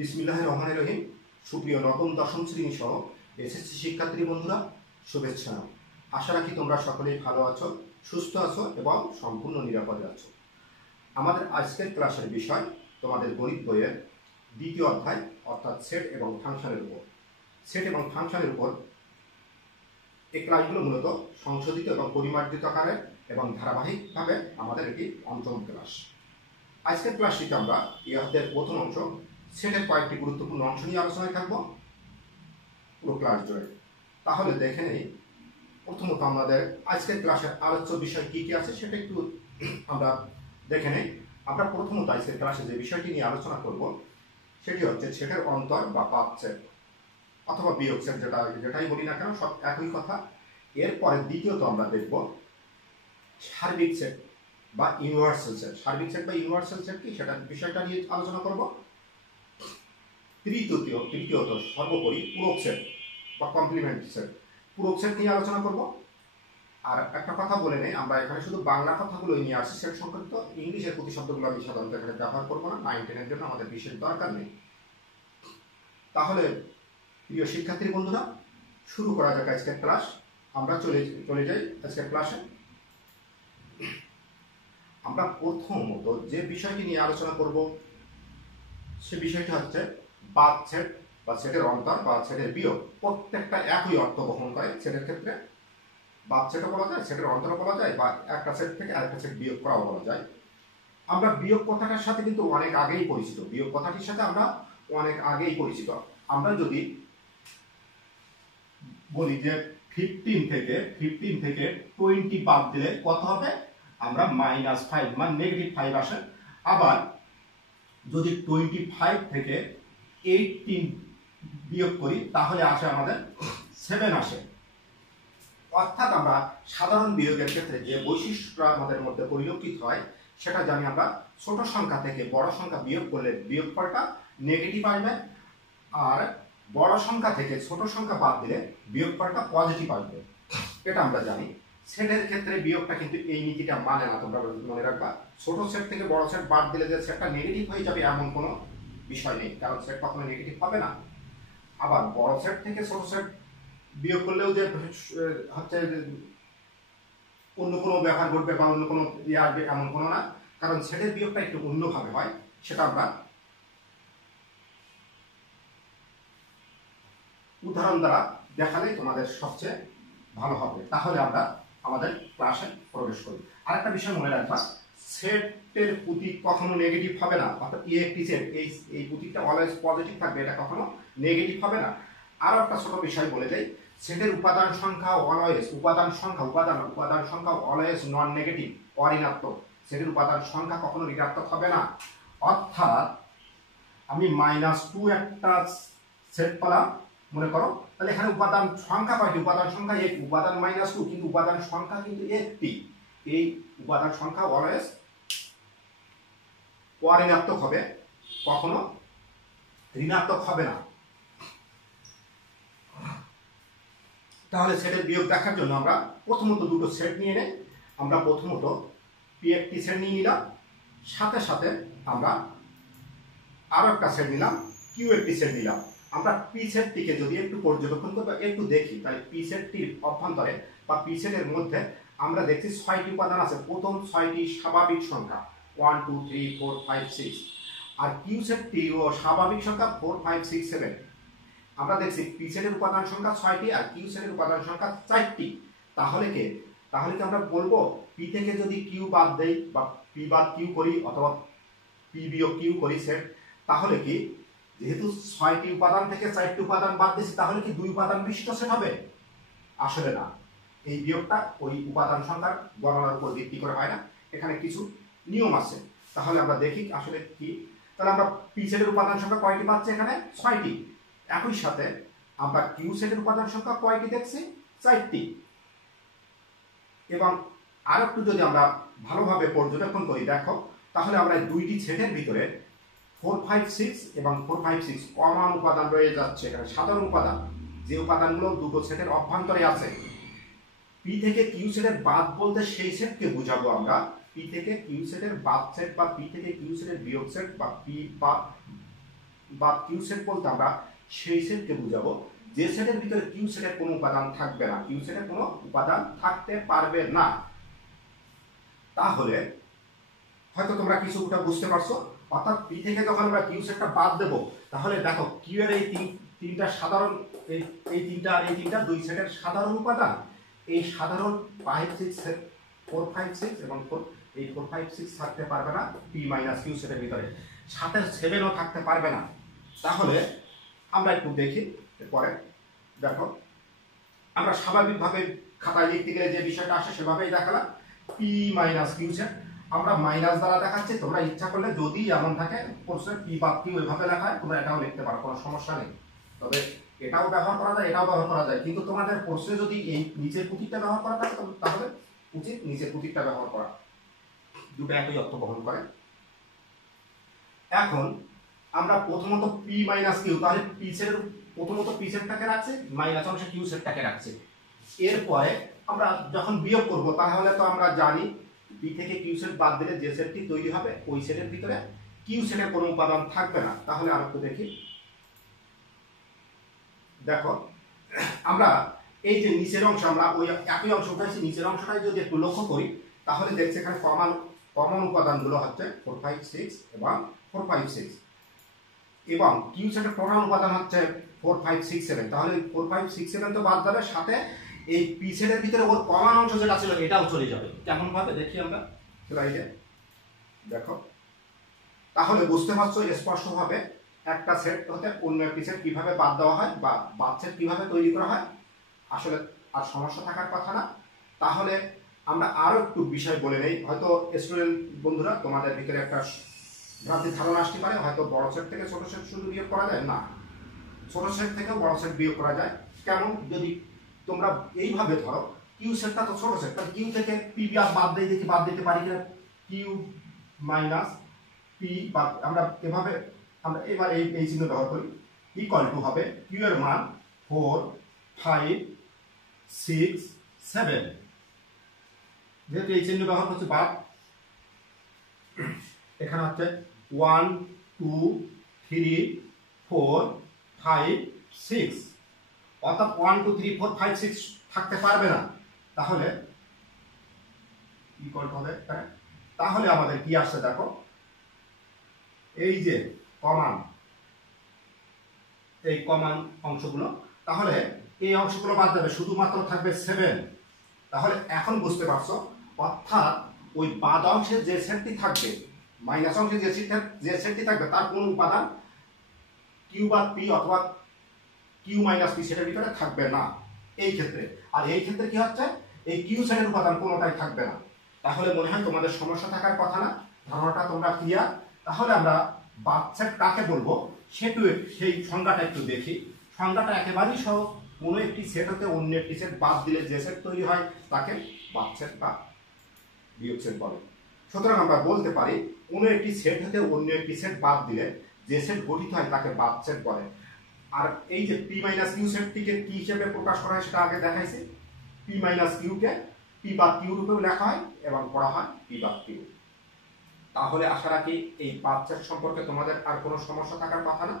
বিসমিল্লাহির রহমানির রহিম। সুপ্রিয় নবম দশম শ্রেণী সহ এসএসসি শিক্ষার্থী বন্ধুরা, শুভেচ্ছা। আশা রাখি তোমরা সকলেই ভালো আছো, সুস্থ আছো এবং সম্পূর্ণ নিরাপদে আছো। আমাদের আজকের ক্লাসের বিষয় তোমাদের গণিত বইয়ের দ্বিতীয় অধ্যায়, অর্থাৎ সেট এবং ফাংশনের উপর। সেট এবং ফাংশনের উপর এই ক্লাসগুলো মূলত সংশোধিত এবং পরিমার্জিত আকারে এবং ধারাবাহিকভাবে আমাদের এটি পঞ্চম ক্লাস। আজকের ক্লাসটিতে আমরা এই অধ্যায়ের প্রথম অংশ সেটের কয়েকটি গুরুত্বপূর্ণ অংশ নিয়ে আলোচনায় থাকবো পুরো ক্লাস জুড়ে। তাহলে দেখে নেই প্রথমত আমাদের আজকের ক্লাসের আলোচ্য বিষয় কি কি আছে সেটা একটু আমরা দেখে নেই। আমরা প্রথমত আজকের ক্লাসে যে বিষয়টি নিয়ে আলোচনা করব সেটি হচ্ছে সেটের অন্তর বা পাত সেট অথবা বিয়োগ সেট, যেটাই বলি না কেন সব একই কথা। এরপরে দ্বিতীয়ত আমরা দেখব সার্বিক সেট বা ইউনিভার্সাল সেট। সার্বিক সেট বা ইউনিভার্সাল সেট কি সেটা বিষয়টা নিয়ে আলোচনা করব। তৃতীয়ত সর্বোপরি পূরক সেট বা কমপ্লিমেন্ট সেট, পূরক সেট নিয়ে আলোচনা করব। আর একটা কথা বলে নেই, আমরা এখানে শুধু বাংলা কথাগুলো নিয়ে আসছি সেট সংক্রান্ত, ইংলিশের প্রতিশব্দগুলো আমি সাধারণত এখানে ব্যবহার করবো না, 9, 10 এর জন্য আমাদের বিশেষ দরকার নেই। তাহলে প্রিয় শিক্ষার্থী বন্ধুরা, শুরু করা যাক আজকের ক্লাস। আমরা চলে যাই আজকের ক্লাসে। আমরা প্রথমত যে বিষয়টি নিয়ে আলোচনা করব সে বিষয়টি হচ্ছে বাদ সেট বা সেটের অন্তর বা সেটের বিয়োগ। প্রত্যেকটা একই অর্থ বহন করে। সেটের ক্ষেত্রে বাদ সেটও বলা যায়, সেটের অন্তরও বলা যায়, বা একটা সেট থেকে আরেকটা সেট বিয়োগ করাও বলা যায়। আমরা বিয়োগ কথাটার সাথে কিন্তু অনেক আগেই পরিচিত, বিয়োগ কথাটির সাথে আমরা অনেক আগেই পরিচিত। আমরা যদি বলি যে 15 থেকে 20 বাদ দিলে কত হবে, আমরা -5 মানে -5 আসে। আবার যদি 25 থেকে 18 বিয়োগ করি তাহলে আসে আমাদের 7 আসে। অর্থাৎ আমরা সাধারণ বিয়োগের ক্ষেত্রে যে বৈশিষ্ট্যটা আমাদের মধ্যে পরিলক্ষিত হয় সেটা জানি আমরা, ছোট সংখ্যা থেকে বড় সংখ্যা বিয়োগ করলে বিয়োগফলটা নেগেটিভ আসবে, আর বড় সংখ্যা থেকে ছোট সংখ্যা বাদ দিলে বিয়োগফলটা পজিটিভ আসবে, এটা আমরা জানি। সেটের ক্ষেত্রে বিয়োগটা কিন্তু এই নীতিটা মানে না, তোমরা মনে রাখবা। ছোট সেট থেকে বড় সেট বাদ দিলে যে সেটটা নেগেটিভ হয়ে যাবে এমন কোনো বিষয় নেই, কারণ সেট কখনো নেগেটিভ হবে না। আবার বড় সেট থেকে ছোট সেট বিয়োগ করলেও যে হচ্ছে অন্য কোনো ব্যাপার ঘটবে বা অন্য কোনো ইয়ে আসবে এমন কোনো না, কারণ সেটের বিয়োগটা একটু অন্যভাবে হয়। সেটা আমরা উদাহরণ দ্বারা দেখালে তোমাদের সবচেয়ে ভালো হবে। তাহলে আমরা আমাদের ক্লাসে প্রবেশ করি। আরেকটা বিষয় মনে রাখবা, সেটের প্রতীক কখনো নেগেটিভ হবে না, অর্থাৎ একটি সেট এই প্রতীকটা অলওয়েজ পজিটিভ থাকবে, এটা কখনো নেগেটিভ হবে না। আরো একটা ছোট বিষয় বলে দেই, সেটের উপাদান সংখ্যা অলওয়েজ নন নেগেটিভ, অঋণাত্মক। সেটের উপাদান সংখ্যা কখনো ঋণাত্মক হবে না। অর্থাৎ আমি -2 একটা সেট পেলাম মনে করো, তাহলে এখানে উপাদান সংখ্যা কয়টি? উপাদান সংখ্যা এক, উপাদান -2, কিন্তু উপাদান সংখ্যা কিন্তু একটি। এই উপাদান সংখ্যা অলওয়েজ অঋণাত্মক হবে, কখনো ঋণাত্মক হবে না। তাহলে সেটের বিয়োগ দেখার জন্য আমরা প্রথমত দুটো সেট নিয়ে নেই। আমরা প্রথমত পি একটি সেট নিয়ে নিলাম, সাথে সাথে আমরা আরো একটা সেট নিলাম, কিউ একটি সেট নিলাম। আমরা পি সেটটিকে যদি একটু পর্যবেক্ষণ করি বা একটু দেখি, তাহলে পি সেটটির অভ্যন্তরে বা পি সেটের মধ্যে আমরা দেখছি 6টি উপাদান আছে। প্রথম 6টি স্বাভাবিক সংখ্যা 1, 2, 3, 4, 5, 6, আর কিউ সেটটি ও স্বাভাবিক সংখ্যা 4, 5, 6, 7। আমরা দেখছি পি সেটের উপাদান সংখ্যা 6টি আর কিউ সেটের উপাদান সংখ্যা 4টি। তাহলে কি আমরা বলবো পি থেকে যদি কিউ বাদ দেই বা পি বাদ কিউ করি অথবা পি বিয়োগ কিউ করি সেট, তাহলে কি যেহেতু 6টি উপাদান থেকে 4টি উপাদান বাদ দিয়েছি তাহলে কি 2 উপাদান বিশিষ্ট সেট হবে? আসলে না, এই বিয়োগটা ওই উপাদান সংখ্যার গণনার উপর ভিত্তি করে হয় না, এখানে কিছু নিয়ম আছে। তাহলে আমরা দেখি আসলে কি। তাহলে আমরা পি সেটের উপাদান সংখ্যা কয়টি পাচ্ছি? এখানে 6টি। একই সাথে আমরা কিউ সেটের উপাদান সংখ্যা কয়টি দেখছি? 4টি। এবং আর একটু যদি আমরা ভালোভাবে পর্যবেক্ষণ করি, দেখো তাহলে আমরা দুইটি সেটের ভিতরে 4, 5, 6 এবং 4, 5, 6 কমন উপাদান রয়ে যাচ্ছে। এখানে সাধারণ উপাদান, যে উপাদানগুলো দুটো সেটের অভ্যন্তরে আছে। পি থেকে কিউ সেটের বাদ বলতে সেই সেটকে বুঝাবো আমরা। পি থেকে কিউ সেটের বাদ সেট বা পি থেকে কিউ সেটের বিয়োগ সেট বা পি বা বা কিউ সেট বলতে আমরা সেই সেটকে বুঝাবো যে সেটের ভিতরে কিউ সেটের কোনো উপাদান থাকবে না, কিউ সেটের কোনো উপাদান থাকতে পারবে না। তাহলে হয়তো তোমরা কিছুটা বুঝতে পারছো, অর্থাৎ পি থেকে যখন আমরা কিউ সেটটা বাদ দেবো, তাহলে দেখো কিউ এর এই তিনটা সাধারণ এই তিনটা আর এই তিনটা দুই সেটের সাধারণ উপাদান, এই সাধারণ 5 6 4 5 6 এবং 4 5 6 থাকতে পারবে না পি মাইনাস কিউ সেটের ভিতরে, সাথে 7ও থাকতে পারবে না। তাহলে আমরা একটু দেখি পরে। দেখো আমরা স্বাভাবিকভাবে খাতায় লিখতে গেলে যে বিষয়টা আসে সেভাবেই দেখালাম, পি মাইনাস কিউ সেট আমরা মাইনাস দ্বারা দেখাচ্ছি। তোমরা ইচ্ছা করলে যদি এমন থাকে প্রশ্নের পি বা কিউ এভাবে লেখা হয় তোমরা এটাও লিখতে পারো, কোনো সমস্যা নেই। তবে এটাও ব্যবহার করা যায়, এটাও ব্যবহার করা যায়, কিন্তু তোমাদের প্রশ্নে যদি এই নিচের প্রতীকটা ব্যবহার করা থাকে তাহলে উচিত নিচের প্রতীকটা ব্যবহার করা, দুটো একই অর্থ বহন করে। এখন আমরা প্রথমত পি মাইনাস কিউ, তাহলে পি সেটের প্রথমত পি সেটটাকে রাখছি, মাইনাস অংশে কিউ সেটটাকে রাখছি। এরপরে আমরা যখন বিয়োগ করব তাহলে তো আমরা জানি পি থেকে কিউ সেট বাদ দিলে যে সেটটি তৈরি হবে ওই সেটের ভিতরে কিউ সেটের কোনো উপাদান থাকবে না। তাহলে আর একটু দেখি, দেখো আমরা এই যে নিচের অংশ আমরা ওই একই অংশ উঠাইছি, নিচের অংশটাই যদি একটু লক্ষ্য করি তাহলে দেখছি এখানে কমন উপাদানগুলো হচ্ছে 4 5 6 এবং 4 5 6 এবং কিউ সেটের প্রধান উপাদান হচ্ছে 4 5 6 7। তাহলে 4 5 6 7 তো বাদ যাবে, সাথে এই পি সেটের ভিতরে ওর কমন অংশ যেটা ছিল এটাও চলে যাবে। কেমন ভাবে দেখি আমরা স্লাইডে, দেখো তাহলে বুঝতে পারছো স্পষ্টভাবে একটা সেট হতে অন্য একটি সেট কিভাবে বাদ দেওয়া হয় বা বাদ সেট কিভাবে তৈরি করা হয়, আসলে আর সমস্যা থাকার কথা না। তাহলে আমরা আরো একটু বিষয় বলে নেই, হয়তো স্টুডেন্ট বন্ধুরা তোমাদের ভিতরে একটা ভ্রান্তি ধারণা আসতে পারে হয়তো বড় সেট থেকে ছোট সেট শুধু বিয়োগ করা যায়, না, ছোট সেট থেকেও বড় সেট বিয়োগ করা যায়। কেমন, যদি তোমরা এইভাবে ধরো কিউ সেটটা তো ছোট সেট, তাহলে কিউ থেকে পি বাদ দিয়ে দেখি বাদ দিতে পারি কিনা, কিউ মাইনাস পি বা আমরা এভাবে আমরা এবার এই চিহ্ন ব্যবহার করি, ইকুয়াল টু হবে কিউ এর মান 4 5 6 7, যেহেতু এই চিহ্ন ব্যবহার করছি বাদ, এখানে হচ্ছে 1 2 3 4 5 6, অর্থাৎ 1 2 3 4 5 6 থাকতে পারবে না। তাহলে ইকুয়াল টু হবে, তাহলে আমাদের কি আসছে দেখো, এই যে কমান, এই কমান অংশগুলো, তাহলে এই অংশগুলো বাদ যাবে, শুধুমাত্র থাকবে 7। তাহলে এখন বুঝতে পারছো, অর্থাৎ ওই বাদ অংশে যে সেটটি থাকবে, মাইনাস অংশে যে সেটটি থাকবে তার কোন উপাদান কিউ বা পি অথবা কিউ মাইনাস পি সেটের ভিতরে থাকবে না এই ক্ষেত্রে। আর এই ক্ষেত্রে কি হচ্ছে, এই কিউ সেটের উপাদান কোনোটাই থাকবে না। তাহলে মনে হয় তোমাদের সমস্যা থাকার কথা না, ধারণাটা তোমরা ক্লিয়ার। তাহলে আমরা বাদ সেট কাকে বলবো সেই সংজ্ঞাটা একটু দেখি। সংজ্ঞাটা একেবারেই সহজ, কোনো একটি সেট হতে অন্য একটি সেট বাদ দিলে যে সেট তৈরি হয় তাকে বাদ সেট বা বিয়োগ সেট বলে। সুতরাং আমরা বলতে পারি কোনো একটি সেট হতে অন্য একটি সেট বাদ দিলে যে সেট গঠিত হয় তাকে বাদ সেট বলে। আর এই যে পি মাইনাস কিউ সেটটিকে কি হিসেবে প্রকাশ করা হয় সেটা আগে দেখাইছি, পি মাইনাস কিউকে পি বাদ কিউ রূপেও লেখা হয় এবং পড়া হয় পি বাদ কিউ। তাহলে আশা রাখি এই বাদ সেট সম্পর্কে তোমাদের আর কোনো সমস্যা থাকার কথা না।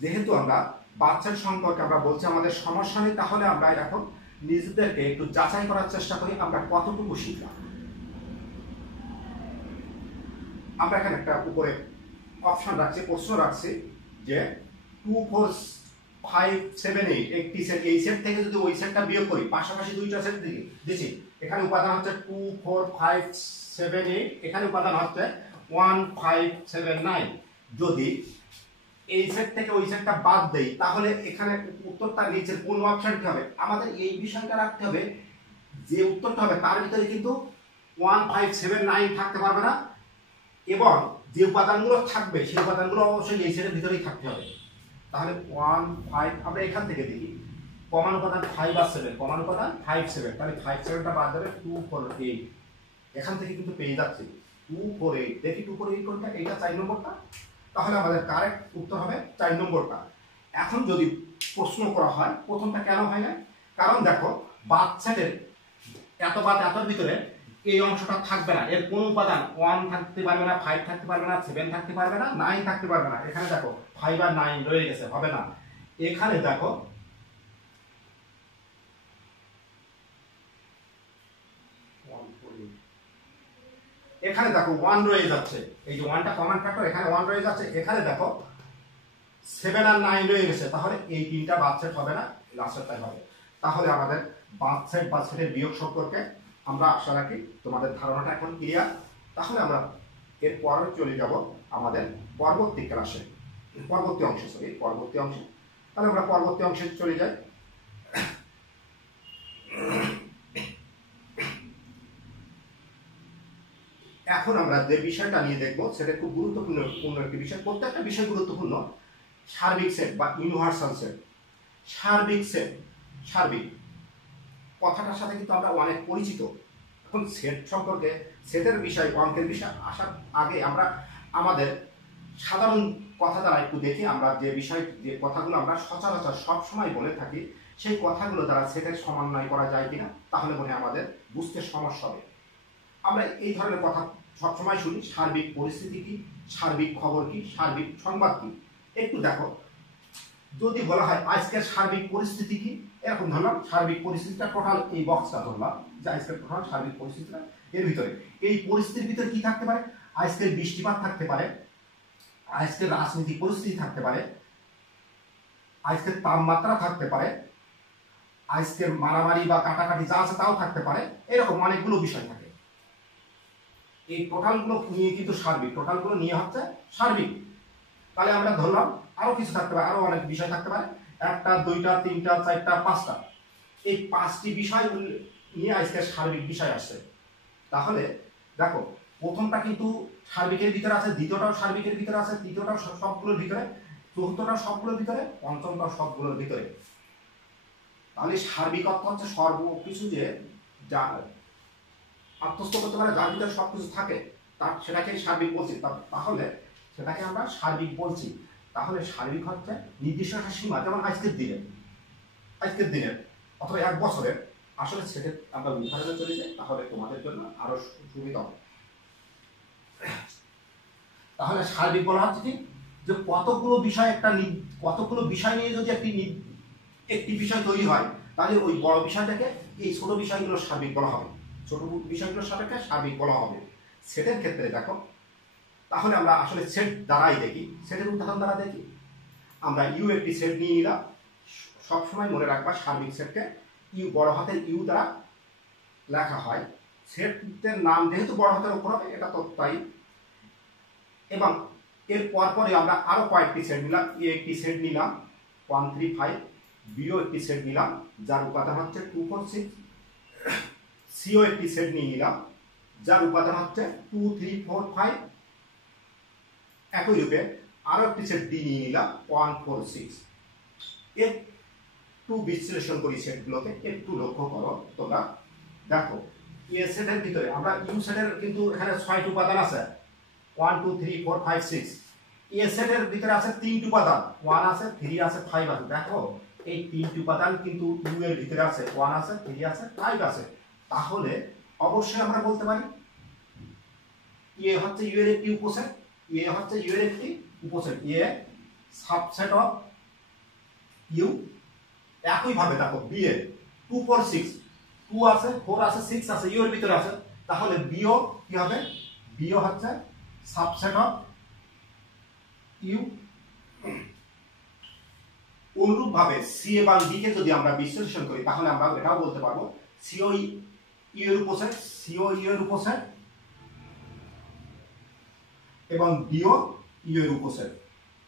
যেহেতু আমরা বাদ সেট সম্পর্কে আমরা বলছি আমাদের সমস্যা নেই, তাহলে আমরা এখন নিজেদেরকে একটু যাচাই করার চেষ্টা করি আমরা কতটুকু শিখলাম। আমরা এখানে একটা উপরে অপশন রাখছি, প্রশ্ন রাখছি যে 2 4 5 7 8 একটি সেট, এই সেট থেকে যদি ওই সেটটা বিয়োগ করি, পাশাপাশি দুইটা সেট দিচ্ছি, এখানে উপাদান হচ্ছে 2 4 5 7 8, এখানে উপাদান হচ্ছে 1 5 7 9। যদি এই সেট থেকে ওই সেটটা বাদ দেই তাহলে এখানে উত্তরটা নিচের কোন অপশনটি হবে, আমাদের এই বিষয়টা রাখতে হবে যে উত্তরটা হবে তার ভিতরে কিন্তু 1 5 7 9 থাকতে পারবে না, এবং যে উপাদানগুলো থাকবে সেই উপাদানগুলো অবশ্যই এই সেটের ভিতরেই থাকতে হবে। তাহলে 1 5 আমরা এখান থেকে দেখি, কমন উপাদান 5 আর 7, কমন উপাদান 5 7, তাহলে 5 7টা বাদ যাবে 2 4 8, এখান থেকে কিন্তু পেয়ে যাচ্ছে 2 4 8। দেখি 2 4 8 কোনটা, এইটা 4 নম্বরটা, তাহলে আমাদের কারেক্ট উত্তর হবে 4 নম্বরটা। এখন যদি প্রশ্ন করা হয় প্রথমটা কেন হয় না, কারণ দেখো বাদ সেটের এত বাদ এতর ভিতরে এই অংশটা থাকবে না, এর কোন উপাদান 1 থাকতে পারবে না, 5 থাকতে পারবে না, 7 থাকতে পারবে না, 9 থাকতে পারবে না। এখানে দেখো 5 আর 9 রয়ে গেছে, হবে না। এখানে দেখো এখানে দেখো 1 রয়ে যাচ্ছে, এই যে 1টা কমন ফ্যাক্টর, এখানে 1 রয়ে যাচ্ছে। এখানে দেখো 7 আর 9 রয়ে গেছে, তাহলে এই তিনটা বাদ সেট হবে না, লাস্টেরটাই হবে। তাহলে আমাদের বাদ সেট বা সেটের বিয়োগ সম্পর্কে আমরা আশা রাখি তোমাদের ধারণাটা এখন ক্লিয়ার। তাহলে আমরা এরপরে চলে যাব আমাদের পরবর্তী ক্লাসে, পরবর্তী অংশে। তাহলে আমরা পরবর্তী অংশে চলে যাই। এখন আমরা যে বিষয়টা নিয়ে দেখব সেটা খুব গুরুত্বপূর্ণ একটি বিষয়। প্রত্যেকটা বিষয় গুরুত্বপূর্ণ। সার্বিক সেট বা ইউনিভার্সাল সেট। সার্বিক কথাটার সাথে কিন্তু আমরা অনেক পরিচিত। এখন সেট সম্পর্কে, সেটের বিষয়, অঙ্কের বিষয় আসার আগে আমরা আমাদের সাধারণ কথা দ্বারা একটু দেখি, আমরা যে কথাগুলো আমরা সচরাচর সবসময় বলে থাকি, সেই কথাগুলো দ্বারা সেটের সমন্বয় করা যায় কিনা, তাহলে মনে হয় আমাদের বুঝতে সমস্যা হবে। আমরা এই ধরনের কথা সবসময় শুনি, সার্বিক পরিস্থিতি কি, সার্বিক খবর কি, সার্বিক সংবাদ কি। একটু দেখো, যদি বলা হয় আজকের সার্বিক পরিস্থিতি কি, এরকম ধরলাম সার্বিক পরিস্থিতিটা টোটাল, এই বক্সটা ধরলাম যে আজকের টোটাল সার্বিক পরিস্থিতিটা, এর ভিতরে এই পরিস্থিতির ভিতরে কি থাকতে পারে, আজকের বৃষ্টিপাত থাকতে পারে, আজকের রাজনৈতিক পরিস্থিতি থাকতে পারে, আজকের তাপমাত্রা থাকতে পারে, আজকের মারামারি বা কাটাকাটি যা আছে তাও থাকতে পারে, এরকম অনেকগুলো বিষয় থাকে। এই টোটালগুলো নিয়ে কিন্তু সার্বিক, টোটালগুলো নিয়ে হচ্ছে সার্বিক। তাহলে আমরা ধরলাম আরো কিছু থাকতে পারে, আরো অনেক বিষয় থাকতে পারে, 1টা 2টা 3টা 4টা 5টা, এই 5টি বিষয় নিয়ে আজকে সার্বিক বিষয় আসছে। তাহলে দেখো, প্রথমটা কিন্তু সার্বিকের ভিতরে আছে, দ্বিতীয়টাও সার্বিকের ভিতরে আছে, তৃতীয়টাও সবগুলোর ভিতরে, চতুর্থটাও সবগুলোর ভিতরে, পঞ্চমটাও সবগুলোর ভিতরে। তাহলে সার্বিকত্ব হচ্ছে সর্বকিছু যে যা আত্মস্থ করতে পারে, যার ভিতরে সবকিছু থাকে, তার সেটাকে সার্বিক বলছি। তাহলে সেটাকে আমরা সার্বিক বলছি। তাহলে সার্বিক হচ্ছে নির্দিষ্ট একটা সীমা, যেমন আজকের দিনের অথবা 1 বছরের। আসলে সেটা আমরা উদাহরণে চলে যাই, তাহলে তোমাদের জন্য আরো সুবিধা হবে। তাহলে সার্বিক বলা হচ্ছে কি, যে কতগুলো বিষয় নিয়ে যদি একটি বিষয় তৈরি হয়, তাহলে ওই বড় বিষয়টাকে এই ছোট বিষয়গুলো সার্বিক বলা হবে, ছোট বিষয়গুলোর সাপেক্ষে সার্বিক বলা হবে। সেটের ক্ষেত্রে দেখো, তাহলে আমরা আসলে সেট দ্বারাই দেখি, সেটের উদাহরণ দ্বারা দেখি। আমরা ইউ একটি সেট নিয়ে নিলাম। সবসময় মনে রাখবা, সার্বিক সেটকে ইউ বড় হাতের ইউ দ্বারা লেখা হয়। সেটের নাম যেহেতু বড় হাতের উপর হবে, এটা তো তাই। এবং এর পরপরে আমরা আরো কয়েকটি সেট নিলাম। এ একটি সেট নিলাম 1 3 5, বিও একটি সেট নিলাম যার উপাদান হচ্ছে 2 4 6, সিও একটি সেট নিয়ে নিলাম যার উপাদান হচ্ছে 2 3 4 5। একই রূপে আরো একটি সেট ডি নিয়ে নিলাম 1 4 6। একটু বিশ্লেষণ করি সেটগুলোকে, একটু লক্ষ্য করো তোমরা। দেখো, এ সেটের ভিতরে আমরা ইউ সেটের কিন্তু এখানে 6টি উপাদান আছে, 1 2 3 4 5 6। এ সেটের ভিতরে আছে 3টি উপাদান, 1 আছে 3 আছে 5 আছে। দেখো, এই 3টি উপাদান কিন্তু ইউ এর ভিতরে আছে, 1 আছে 3 আছে 5 আছে। তাহলে অবশ্যই আমরা বলতে পারি এ হচ্ছে ইউ এর একটি উপসেট, এ হচ্ছে ইউ এর একটি উপসেট, এ সাবসেট অফ ইউ। একই ভাবে দেখো, বি এর 2 4 6, 2 আছে 4 আছে 6 আছে, ইউ এর ভিতরে আছে। তাহলে বিও কি হবে, বিও হচ্ছে সাবসেট অফ ইউ। অনুরূপ ভাবে সি এবং ডি কে যদি আমরা বিশ্লেষণ করি, তাহলে আমরা এটাও বলতে পারবো সিও ইউ এর উপসেট, সিও ইউ এর উপসেট এবং ডিও ইউ এর উপসেট।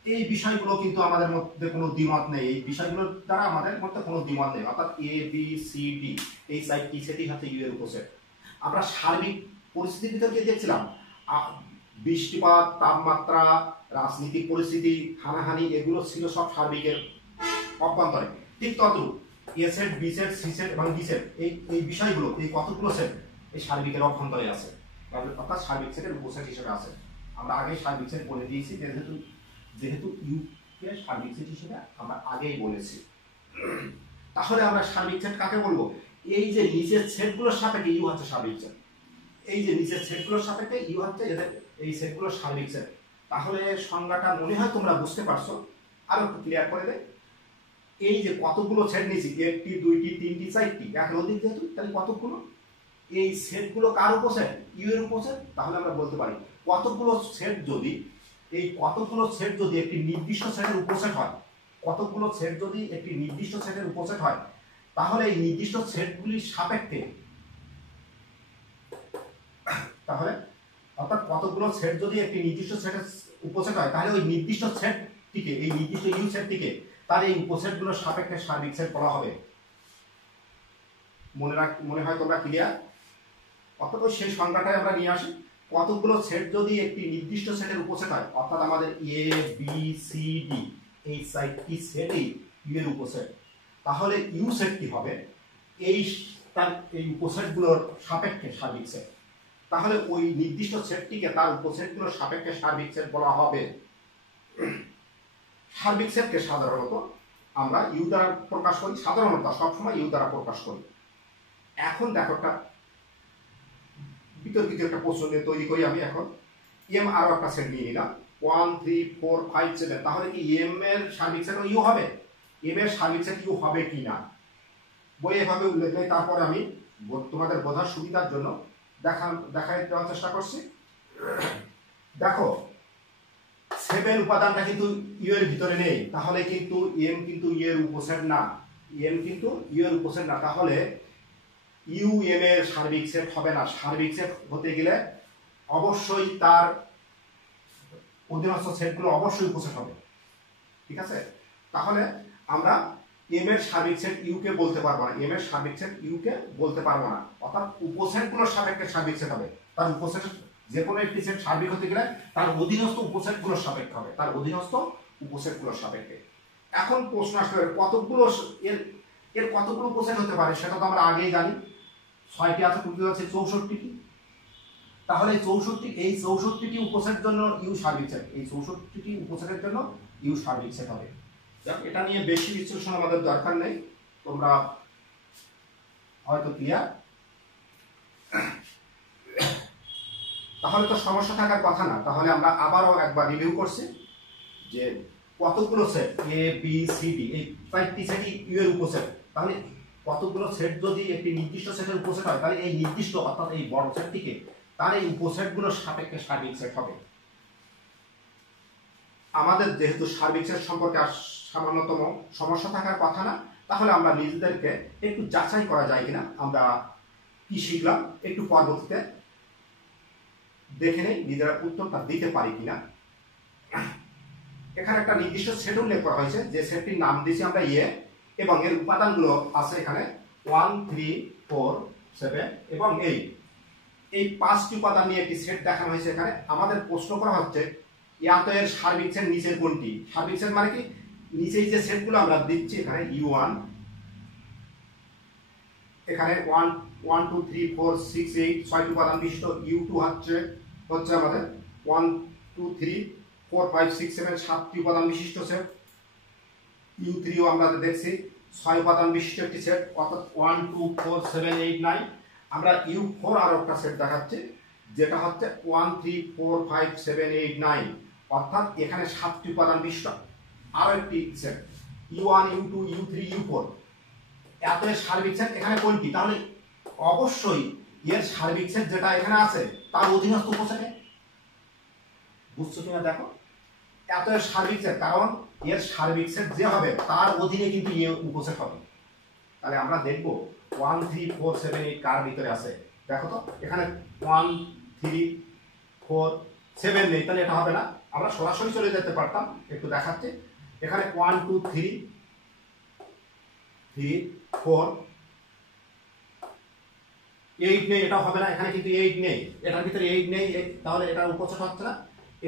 এই বিষয়গুলো কিন্তু আমাদের মধ্যে কোনো দ্বিমত নেই, এই বিষয়গুলোর দ্বারা আমাদের মধ্যে কোনো দ্বিমত নেই। অর্থাৎ এ বি সি ডি এই 4টি সেটই হচ্ছে ইউ এর উপসেট। আমরা সার্বিক পরিস্থিতির ভিতর দিয়ে দেখছিলাম, বৃষ্টিপাত, তাপমাত্রা, রাজনৈতিক পরিস্থিতি, হানাহানি, এগুলো ছিল সব সার্বিকের অভ্যন্তরে। ঠিক তদ্রূপ A set, B set, C set এবং ডি সেট, এই বিষয়গুলো, এই কতগুলো সেট এই সার্বিকের অভ্যন্তরে আছে, অর্থাৎ সার্বিক সেটের উপসেট হিসেবে আছে। আমরা আগে সার্বিক সেট বলে দিয়েছি, যেহেতু ইউ কে সার্বিক সেট হিসেবে আমরা আগেই বলেছি। তাহলে আমরা সার্বিক সেট কাকে বলবো, এই যে নিচের সেটগুলোর সাপেক্ষে ইউ হচ্ছে সার্বিক সেট। এই যে নিচের সেটগুলোর সাপেক্ষে ইউ হচ্ছে এদের এই সেটগুলোর সার্বিক সেট। তাহলে সংজ্ঞাটা মনে হয় তোমরা বুঝতে পারছো, আরো একটু ক্লিয়ার করে দেয়। এই যে কতগুলো সেট নিয়েছি, একটি, দুইটি, তিনটি, চারটি, একের অধিক যেহেতু, তাহলে কতগুলো, এই সেটগুলো কার উপসেট, ইউ এর উপসেট। তাহলে আমরা বলতে পারি কতগুলো সেট যদি, এই কতগুলো সেট যদি একটি নির্দিষ্ট সেটের উপসেট হয়, কতগুলো সেট যদি একটি নির্দিষ্ট সেটের উপসেট হয়, তাহলে এই নির্দিষ্ট সেটগুলির সাপেক্ষে, তাহলে অর্থাৎ কতগুলো সেট যদি একটি নির্দিষ্ট সেটের উপসেট হয়, তাহলে ওই নির্দিষ্ট সেটটিকে, এই নির্দিষ্ট ইউ সেটটিকে তার এই উপসেটগুলোর সাপেক্ষে সার্বিক সেট বলা হবে। মনে হয় তোমরা ক্লিয়ার। অর্থাৎ সেই সংখ্যাটাই আমরা নিয়ে আসি, কতগুলো সেট যদি একটি নির্দিষ্ট সেটের উপসেট হয়, অর্থাৎ আমাদের এ বি সি ডি এই চারটি সেটই ইউ এর উপসেট, তাহলে ইউ সেটটি হবে এই তার এই উপসেটগুলোর সাপেক্ষে সার্বিক সেট। তাহলে ওই নির্দিষ্ট সেটটিকে তার উপসেটগুলোর সাপেক্ষে সার্বিক সেট বলা হবে। সার্বিক সেটকে সাধারণত আমরা ইউ দ্বারা প্রকাশ করি, সাধারণত সবসময় ইউ দ্বারা প্রকাশ করি। এখন দেখো একটা বিতর্কিত একটা প্রশ্ন নিয়ে তৈরি করি আমি। এখন এম আরো একটা সেট নিয়ে নিলাম, 1 3 4 5 7, তাহলে কি এম এর সার্বিক সেট ইউ হবে? এম এর সার্বিক সেট ইউ হবে কি না বই এভাবে উল্লেখ নেই। তারপরে আমি তোমাদের বোঝার সুবিধার জন্য দেখাই দেওয়ার চেষ্টা করছি। দেখো 7 উপাদানটা কিন্তু ইউ এর ভিতরে নেই, তাহলে কিন্তু এম কিন্তু ইউ এর উপসেট না, এম কিন্তু ইউ এর উপসেট না। তাহলে ইউ এম এর সার্বিক সেট হবে না। সার্বিক সেট হতে গেলে অবশ্যই তার অধীনস্থ সেটগুলো অবশ্যই উপসেট হবে, ঠিক আছে? তাহলে আমরা এম এর সার্বিক সেট ইউ কে বলতে পারবো না, এম এর সার্বিক সেট ইউ কে বলতে পারবো না। অর্থাৎ উপসেটগুলোর সাপেক্ষে সার্বিক সেট হবে। তার উপসেট যে কোনো একটি সেট সার্বিক হতে গেলে তার অধীনস্থ উপসেটগুলোর সাপেক্ষে হবে, তার অধীনস্থ উপসেটগুলোর সাপেক্ষে। এখন প্রশ্ন আসলে কতগুলো এর কতগুলো উপসেট হতে পারে, সেটা তো আমরা আগেই জানি। 6টি আছে, টুটি আছে 64টি। তাহলে এই 64টি উপসেটের জন্য ইউ সার্বিক সেট, এই 64টি উপসেটের জন্য ইউ সার্বিক সেট হবে। এটা নিয়ে বেশি বিশ্লেষণ আমাদের দরকার নেই, তোমরা হয়তো ক্লিয়ার। তাহলে তো সমস্যা থাকার কথা না। তাহলে আমরা আবারও একবার রিভিউ করছি যে কতগুলো set A B C D এই 5টি সেটই ইউ এর উপসেট। তাহলে কতগুলো সেট যদি একটি নির্দিষ্ট সেটের উপসেট হয়, তাহলে এই নির্দিষ্ট অর্থাৎ এই বড় সেটটিকে তার এই উপসেটগুলোর সাপেক্ষে সার্বিক সেট হবে। আমাদের যেহেতু সার্বিক সেট সম্পর্কে আর সামান্যতম সমস্যা থাকার কথা না, তাহলে আমরা নিজেদেরকে একটু যাচাই করা যায় কিনা, আমরা কি শিখলাম একটু পরবর্তীতে দেখে নেই, নিজেরা উত্তরটা দিতে পারি কিনা। এখানে একটা নির্দিষ্ট সেট উল্লেখ করা হয়েছে, যে সেটটির নাম দিয়েছি আমরা এ, এবং এর উপাদানগুলো আছে এখানে 1 3 4 7 এবং 8। এই 5টি উপাদান নিয়ে একটি সেট দেখানো হয়েছে। এখানে আমাদের প্রশ্ন করা হচ্ছে এত এর সার্বিক সেট নিচের কোনটি? সার্বিক সেট মানে কি, নিচেই যে সেটগুলো আমরা দিচ্ছি এখানে u1, এখানে 1 1 2 3 4 6 8 6টি উপাদান বিশিষ্ট u2 হচ্ছে আমাদের 1 2 3 4 5 6 7 7টি উপাদান বিশিষ্ট সেট। u3 ও আমরা দেখছি 6 উপাদান বিশিষ্ট একটি সেট, অর্থাৎ 1 2 4 7 8 9। আমরা u4 আরো একটা সেট দেখাচ্ছি, যেটা হচ্ছে 1 3 4 5 7 8 9, অর্থাৎ এখানে 7টি উপাদান বিশিষ্ট আরো একটি set u1 u2 u3 u4। এত এর সার্বিক সেট এখানে কোনটি? তাহলে অবশ্যই এর সার্বিক সেট যেটা এখানে আছে তার অধীনস্থ উপসেটে। বুঝছো কিনা দেখো, এত এর সার্বিক সেট, কারণ এর সার্বিক সেট যে হবে তার অধীনে কিন্তু এ উপসেট হবে। তাহলে আমরা দেখব 1 3 4 7 8 কার ভিতরে আছে। দেখো তো এখানে 1 3 4 7 নেই, তাহলে এটা হবে না। আমরা সরাসরি চলে যেতে পারতাম, একটু দেখাচ্ছি। এখানে 1 2 3 3 4 8 নেই, এটা হবে না। এখানে কিন্তু 8 নেই, এটার ভিতরে 8 নেই, তাহলে এটা উপসেট হচ্ছে না।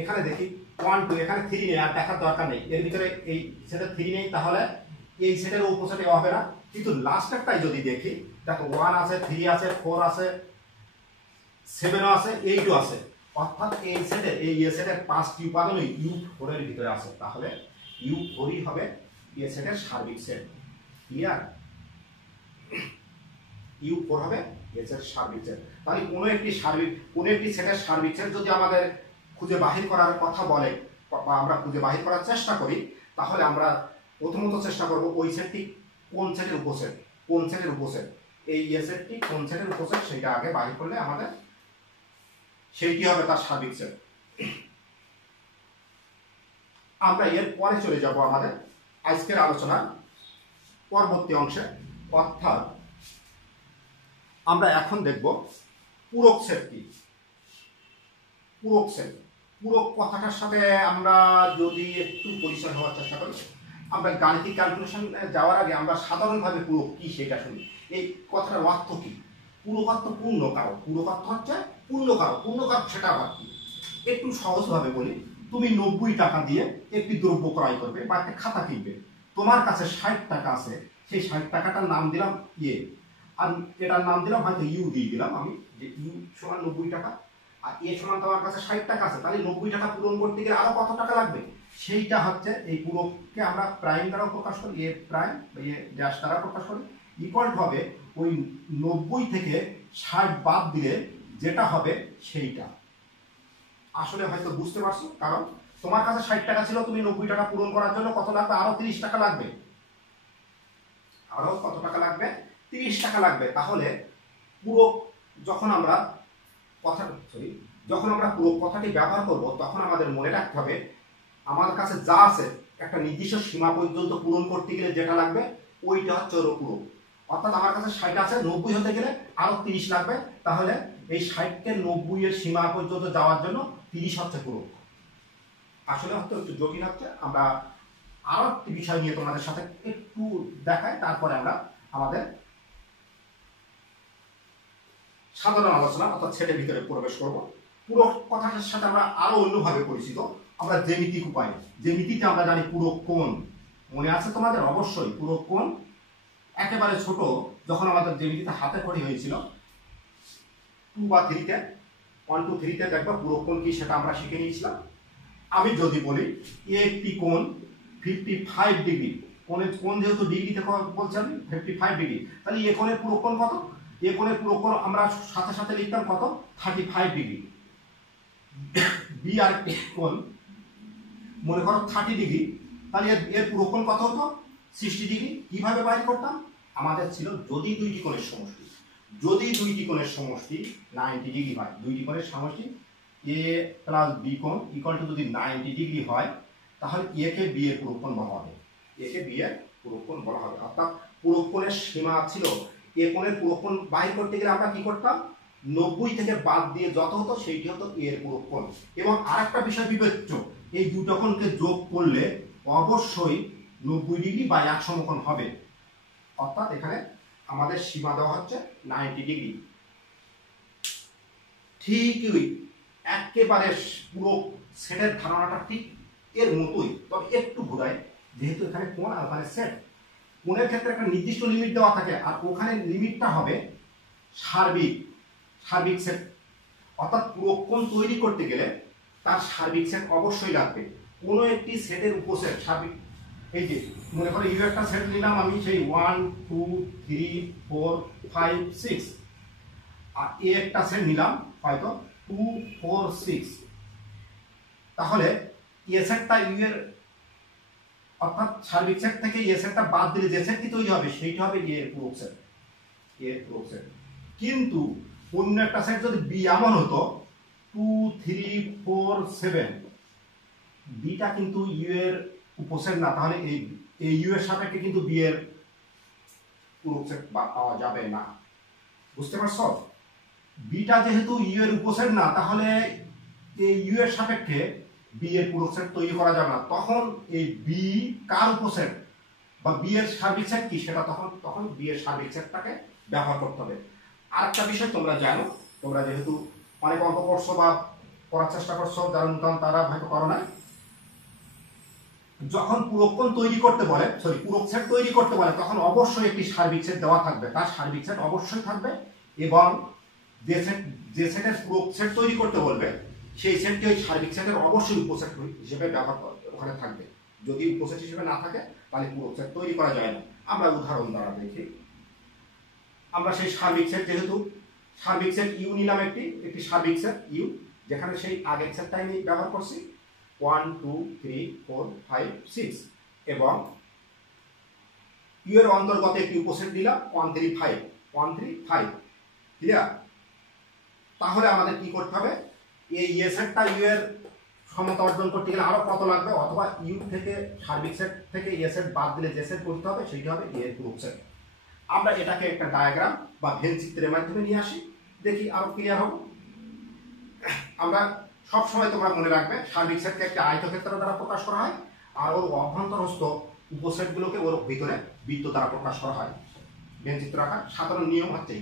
এখানে দেখি 1 2, এখানে 3 নেই, আর দেখার দরকার নেই। এর ভিতরে এই সেটের 3 নেই, তাহলে এই সেটের উপসেটে হবে না। কিন্তু লাস্টেরটাই যদি দেখি, দেখো 1 আছে 3 আছে 4 আছে 7 আছে 8 আছে, অর্থাৎ এই সেটে এই সেটের 5টি উপাদান u4 এর ভিতরে আছে। তাহলে u4 ই হবে এই সেটের সার্বিক সেট। ক্লিয়ার? u4 হবে এর সার্বিক সেট। তাহলে কোনো একটি সেটের সার্বিক সেট যদি আমাদের খুঁজে বাহির করার কথা বলে বা আমরা খুঁজে বাহির করার চেষ্টা করি, তাহলে আমরা প্রথমত চেষ্টা করব ওই সেটটি কোন সেটের উপসেট, কোন সেটের উপসেট, এই সেটটি কোন সেটের উপসেট সেটা আগে বাহির করলে আমাদের সেইটি হবে তার সার্বিক সেট। আমরা এর পরে চলে যাব আমাদের আজকের আলোচনার পরবর্তী অংশে, অর্থাৎ আমরা এখন দেখব পূরক সেট কি। পূরক সেট, পূরক কথাটার সাথে আমরা যদি একটু পরিচয় হওয়ার চেষ্টা করি, আমরা গাণিতিক ক্যালকুলেশন যাওয়ার আগে আমরা সাধারণভাবে পূরক কি সেটা শুনি। এই কথাটার অর্থ কি? পূরক অর্থ পূর্ণকারক, পূরক অর্থ হচ্ছে পূর্ণকারক। পূর্ণকারক সেটা আবার কি? একটু সহজভাবে বলি, তুমি 90 টাকা দিয়ে একটি দ্রব্য ক্রয় করবে বা একটা খাতা কিনবে, তোমার কাছে 60 টাকা আছে, সেই 60 টাকাটার নাম দিলাম ইয়ে, আর এটার নাম দিলাম হয়তো ইউ দিয়ে দিলাম আমি, যে ইউ সমান 90 টাকা, আর এ সমান তোমার কাছে 60 টাকা আছে, তাহলে 90 টাকা পূরণ করতে গেলে আরো কত টাকা লাগবে, সেইটা হচ্ছে এই পূরককে আমরা প্রাইম দ্বারা প্রকাশ করি, এ প্রাইম এ ড্যাশ দ্বারা প্রকাশ করি, ইকুয়াল হবে ওই 90 থেকে 60 বাদ দিলে যেটা হবে সেইটা। আসলে হয়তো বুঝতে পারছো, কারণ তোমার কাছে 60 টাকা ছিল, তুমি 90 টাকা পূরণ করার জন্য কত লাগবে, আরো 30 টাকা লাগবে, আরো কত টাকা লাগবে, 30 টাকা লাগবে। তাহলে পূরক যখন আমরা পূরক কথাটি ব্যবহার করব, তখন আমাদের মনে রাখতে হবে আমার কাছে যা আছে একটা নির্দিষ্ট সীমা পর্যন্ত পূরণ করতে গেলে যেটা লাগবে ওইটা হচ্ছে পূরক। অর্থাৎ আমার কাছে 60 আছে, 90 হতে গেলে আরো 30 লাগবে, তাহলে এই 60 কে 90 এর সীমা পর্যন্ত যাওয়ার জন্য 30 হচ্ছে পূরক। আসলে হচ্ছে একটু জটিল হচ্ছে, আমরা আরো একটি বিষয় নিয়ে তোমাদের সাথে একটু দেখাই, তারপরে আমরা আমাদের সাধারণ আলোচনা অর্থাৎ সেটের ভিতরে প্রবেশ করব। পূরক কথাটার সাথে আমরা আরো অন্যভাবে পরিচিত, আমরা জ্যামিতিক উপায়, জ্যামিতিতে আমরা জানি পূরক কোণ, মনে আছে তোমাদের? অবশ্যই পূরক কোণ একেবারে ছোট যখন আমাদের জ্যামিতিতে হাতে খড়ি হয়েছিল 2 বা 3 তে 1 2 3 তে দেখবা পূরক কোণ কি সেটা আমরা শিখে নিয়েছিলাম। আমি যদি বলি একটি কোণ 55 ডিগ্রি, কোণ যেহেতু ডিগ্রিতে বলছি আমি 55 ডিগ্রি, তাহলে এ কোণের পূরক কোণ কত? এ কোণের পূরক কোণ আমরা সাথে সাথে লিখতাম কত, 35 ডিগ্রি। বি আর কোণ মনে করো 30 ডিগ্রি, তাহলে এর পূরক কোণ কত হতো, 60 ডিগ্রি। কিভাবে বাইর করতাম? আমাদের ছিল যদি দুইটি কোণের সমষ্টি, যদি দুইটি কোণের সমষ্টি 90 ডিগ্রি হয়, দুইটি কোণের সমষ্টি এ প্লাস বি কোণ ইকুয়াল টু যদি 90 ডিগ্রি হয়, তাহলে এ কে বি এর পূরক কোণ বলা হবে, এ কে বি এর পূরক কোণ বলা হবে। অর্থাৎ পূরক কোণের সীমা ছিল, এ কোণের পূরক কোণ বাইর করতে গেলে আমরা কি করতাম, 90 থেকে বাদ দিয়ে যত হতো সেইটি হতো এর পূরক কোণ। এবং আরেকটা বিষয় বিবেচ্য, এই দুটো কোণকে যোগ করলে অবশ্যই 90 ডিগ্রি বা এক সমকোণ হবে। অর্থাৎ এখানে আমাদের সীমা দেওয়া হচ্ছে 90 ডিগ্রি। ঠিকই একেবারে পুরো সেটের ধারণাটা ঠিক এর মতোই, তবে একটু ঘুরায়, যেহেতু এখানে কোণ আর ওখানে সেট, কোণের ক্ষেত্রে একটা নির্দিষ্ট লিমিট দেওয়া থাকে, আর ওখানে লিমিটটা হবে সার্বিক সেট। অর্থাৎ পূরক কোণ তৈরি করতে গেলে তার সার্বিক সেট অবশ্যই লাগবে। কোনো একটি সেটের উপসেট সার্বিক, এই যে মনে করো ইউ একটা সেট নিলাম আমি, সেই 1 2 3 4 5 6, আর এ একটা সেট নিলাম হয়তো 2 4 6, তাহলে এ সেটটা ইউ এর অর্থাৎ সার্বিক সেট থেকে এ সেটটা বাদ দিলে যে সেটটি তৈরি হবে সেইটা হবে এ এর পূরক সেট, এ এর পূরক সেট। কিন্তু অন্য একটা সেট যদি বি এমন হতো 2 3 4 7, বিটা কিন্তু ইউ এর উপসেট না, তাহলে এই ইউ এর সাপেক্ষে কিন্তু বি এর পূরক সেট পাওয়া যাবে না। বুঝতে পারছো? বিটা যেহেতু ইউ এর উপসেট না, তাহলে এই ইউ এর সাপেক্ষে বি এর পূরক সেট তৈরি করা যাবে না। তখন এই বি কার উপসেট বা বি এর সার্বিক সেট কি সেটা তখন বি এর সার্বিক সেটটাকে ব্যবহার করতে হবে। আরেকটা বিষয় তোমরা জানো, তোমরা যেহেতু অনেক অঙ্ক করছো বা করার চেষ্টা করছো, যারা নতুন তারা হয়তো করো না, যখন পূরক কোণ তৈরি করতে বলে, পূরক সেট তৈরি করতে বলে, তখন অবশ্যই একটি সার্বিক সেট দেওয়া থাকবে, তার সার্বিক সেট অবশ্যই থাকবে। এবং যে সেটের পূরক সেট তৈরি করতে বলবে সেই সেটটি ওই সার্বিক সেটের অবশ্যই উপসেট হিসেবে ব্যবহার ওখানে থাকবে। যদি উপসেট হিসেবে না থাকে তাহলে পূরক সেট তৈরি করা যায় না। আমরা উদাহরণ দ্বারা দেখি। আমরা সেই সার্বিক সেট, যেহেতু সার্বিক সেট ইউ নিলাম, একটি সার্বিক সেট ইউ, যেখানে সেই আগের সেটটাই ব্যবহার করছি 1 2 3 4 5 6 এবং ইউ এর অন্তর্গত একটি উপসেট দিলাম 1 3 5 1 3 5। ক্লিয়ার? তাহলে আমাদের কি করতে হবে, এই এ সেটটা ইউ এর সমতা অর্জন করতে গেলে আরো কত লাগবে, অথবা ইউ থেকে সার্বিক সেট থেকে এ সেট বাদ দিলে যে সেট করতে হবে সেটা হবে এ এর গ্রুপ সেট। আমরা এটাকে একটা ডায়াগ্রাম বা ভেন চিত্রের মাধ্যমে নিয়ে আসি, দেখি আরো ক্লিয়ার হবে। আমরা সব সময় তোমরা মনে রাখবে সার্বিক সেটকে একটা আয়তক্ষেত্র দ্বারা প্রকাশ করা হয়, আর ওর অভ্যন্তরস্থ উপসেটগুলোকে ওর ভিতরে বৃত্ত দ্বারা প্রকাশ করা হয়। ভেন চিত্র আঁকার সাধারণ নিয়ম হচ্ছে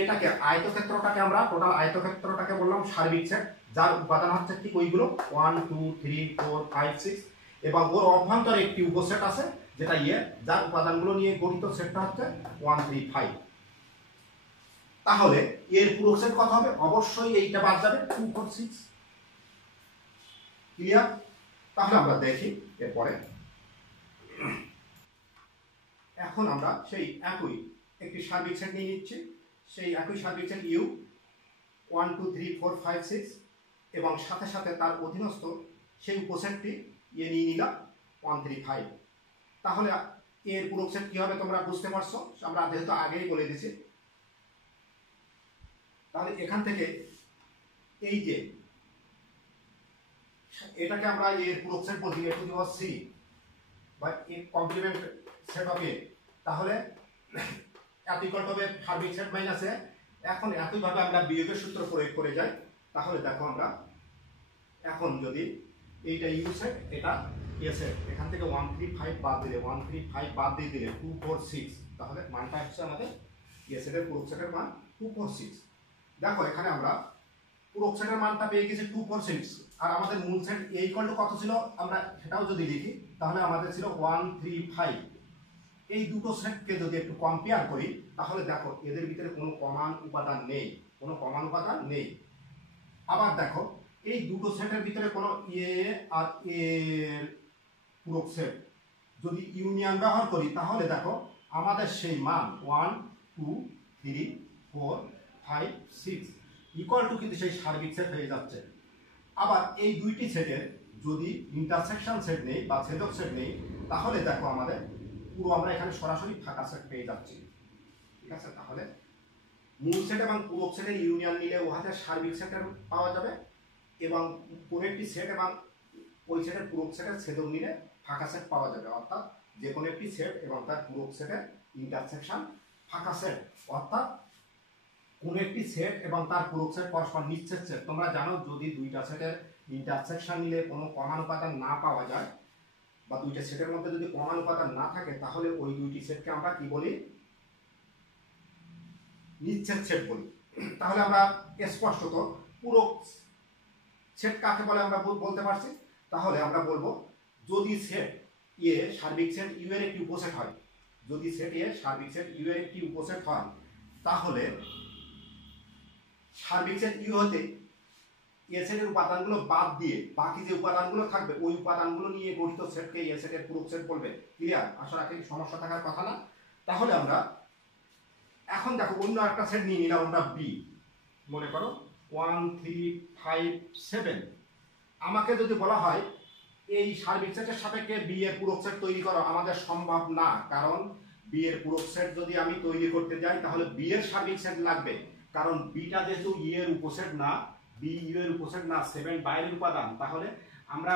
এটাকে আয়তক্ষেত্রটাকে আমরা টোটাল আয়তক্ষেত্রটাকে বললাম সার্বিক সেট, যার উপাদান হচ্ছে ঠিক ওইগুলো 1 2 3 4 5 6 এবং ওর অভ্যন্তরে একটি উপসেট আছে যেটা যার উপাদানগুলো নিয়ে গঠিত সেটটা হচ্ছে 1 3 5। তাহলে এর পুরো সেট কত হবে, অবশ্যই এইটা বাদ যাবে 2 4 6। ক্লিয়ার? তাহলে আমরা দেখি এরপরে। এখন আমরা সেই একই একটি সার্বিক সেট নিয়ে নিচ্ছি, সেই একই সার্বিক সেট ইউ 1 2 3 4 5 6 এবং সাথে সাথে তার অধীনস্থ সেই উপসেটটি নিয়ে নিলাম 1 3 5। তাহলে এর পুরো সেট কি হবে তোমরা বুঝতে পারছো, আমরা যেহেতু আগেই বলে দিয়েছি। তাহলে এখান থেকে এই যে এটাকে আমরা এর পুরো সেট বলছি এ টু দি পাওয়ার সি বা এ কমপ্লিমেন্ট সেট অফ এ। তাহলে এত ইকুয়াল টু হবে সার্বিক সেট মাইনাস এ। এখন একইভাবে আমরা বিয়োগের সূত্র প্রয়োগ করে যাই। তাহলে দেখো আমরা এখন যদি এইটা ইউ সেট এটা এ সেট, এখান থেকে 1 3 5 বাদ দিলে 1 3 5 বাদ দিয়ে দিলে 2 4 6, তাহলে মানটা হচ্ছে আমাদের এ সেটের পুরো সেটের মান 2 4 6। দেখো এখানে আমরা পুরো সেটের মানটা পেয়ে গেছি 2 4 6, আর আমাদের মূল সেট এ ইকুয়াল টু কত ছিল আমরা সেটাও যদি লিখি তাহলে আমাদের ছিল 1 3 5। এই দুটো সেটকে যদি একটু কম্পেয়ার করি তাহলে দেখো এদের ভিতরে কোনো কমন উপাদান নেই, কোনো কমন উপাদান নেই। আবার দেখো এই দুটো সেটের ভিতরে কোনো এ আর এর পুরো সেট যদি ইউনিয়ন ব্যবহার করি তাহলে দেখো আমাদের সেই মান 1 2 3 4 5 6 ইকুয়াল টু কিন্তু সেই সার্বিক সেট হয়ে যাচ্ছে। আবার এই দুইটি সেটের যদি ইন্টারসেকশন সেট নেই বা ছেদক সেট নেই তাহলে দেখো আমাদের পুরো আমরা এখানে সরাসরি ফাঁকা সেট পেয়ে যাচ্ছি। ঠিক আছে? তাহলে মূল সেট এবং পূরক সেটের ইউনিয়ন নিলে উহাতে সার্বিক সেটের পাওয়া যাবে এবং কোনো একটি সেট এবং ওই সেটের পূরক সেটের ছেদক নিলে ফাঁকা সেট পাওয়া যাবে। অর্থাৎ যে কোনো একটি সেট এবং তার পূরক সেটের ইন্টারসেকশন ফাঁকা সেট, অর্থাৎ কোন একটি সেট এবং তার পূরক সেট পরস্পর নিচ্ছেদ সেট। তোমরা জানো যদি দুইটা সেটের ইন্টারসেকশন নিলে কোনো কমন উপাদান না পাওয়া যায় বা দুইটা সেটের মধ্যে যদি কমন উপাদান না থাকে তাহলে ওই দুইটি সেটকে আমরা কি বলি, নিচ্ছেদ সেট বলি। তাহলে আমরা স্পষ্টত পূরক সেট কাকে বলে আমরা বলতে পারছি। তাহলে আমরা বলবো যদি সেট এ সার্বিক সেট ইউ এর একটি উপসেট হয়, যদি সেট এ সার্বিক সেট ইউ এর একটি উপসেট হয় তাহলে সার্বিক সেট ইউ হতে এ সেটের উপাদানগুলো বাদ দিয়ে বাকি যে উপাদানগুলো থাকবে ওই উপাদানগুলো নিয়ে গঠিত সেটকে এ সেটের পূরক সেট বলবে। ক্লিয়ার? আশা রাখি সমস্যা থাকার কথা না। তাহলে আমরা এখন দেখো অন্য একটা সেট নিয়ে নিলাম আমরা বি, মনে করো 1 3 5 7। আমাকে যদি বলা হয় এই সার্বিক সেটের সাপেক্ষে বি এর পূরক সেট তৈরি করা আমাদের সম্ভব না, কারণ বি এর পূরক সেট যদি আমি তৈরি করতে যাই তাহলে বি এর সার্বিক সেট লাগবে, কারণ বিটা যেহেতু ই এর উপসেট না, বি ইউ এর উপসেট না, 7 বাইরের উপাদান, তাহলে আমরা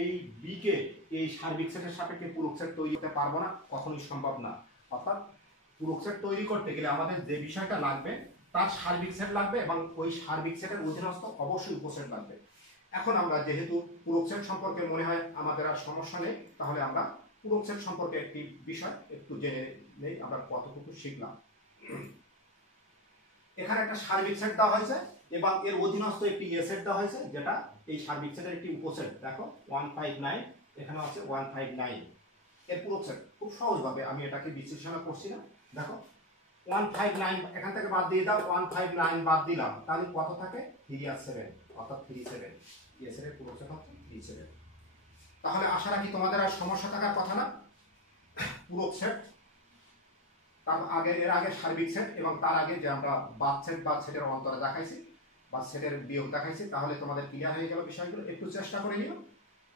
এই বি কে এই সার্বিক সেটের সাপেক্ষে পূরক সেট তৈরি করতে পারবো না, কখনোই সম্ভব না। অর্থাৎ পূরক সেট তৈরি করতে গেলে আমাদের যে বিষয়টা লাগবে তার সার্বিক সেট লাগবে এবং ওই সার্বিক সেটের অধীনস্থ অবশ্যই উপসেট লাগবে। এখন আমরা যেহেতু পূরক সেট সম্পর্কে মনে হয় আমাদের আর সমস্যা নেই, তাহলে আমরা পূরক সেট সম্পর্কে একটি বিষয় একটু জেনে নেই আমরা কতটুকু শিখলাম। এখানে একটা সার্বিক সেট দেওয়া হয়েছে এবং এর অধীনস্থ একটি এ সেট দেওয়া হয়েছে যেটা এই সার্বিক সেটের একটি উপসেট। দেখো 159, এখানে আছে 159 এর পূরক সেট। খুব সহজভাবে আমি এটাকে বিশ্লেষণ করছি না। দেখো 159 এখান থেকে বাদ দিয়ে দাও, 159 বাদ দিলাম, তাহলে কত থাকে 3 আর 7, অর্থাৎ 37। এ সেটের পূরক সেট হচ্ছে 37। তাহলে আশা রাখি তোমাদের আর সমস্যা থাকার কথা না পূরক সেট। তার আগে এর আগে সার্বিক সেট এবং তার আগে যে আমরা বাদ সেট বা সেটের অন্তরে দেখাইছি বা সেটের বিয়োগ দেখাইছি, তাহলে তোমাদের ক্লিয়ার হয়ে গেল বিষয়গুলো। একটু চেষ্টা করে নিও,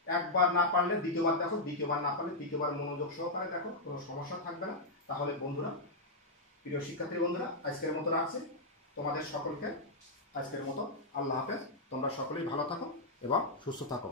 একবার না পারলে দ্বিতীয়বার দেখো, দ্বিতীয়বার না পারলে তৃতীয়বার মনোযোগ সহকারে দেখো, কোনো সমস্যা থাকবে না। তাহলে বন্ধুরা, প্রিয় শিক্ষার্থী বন্ধুরা, আজকের মতো রাখছি। তোমাদের সকলকে আজকের মতো আল্লাহ হাফেজ। তোমরা সকলেই ভালো থাকো এবং সুস্থ থাকো।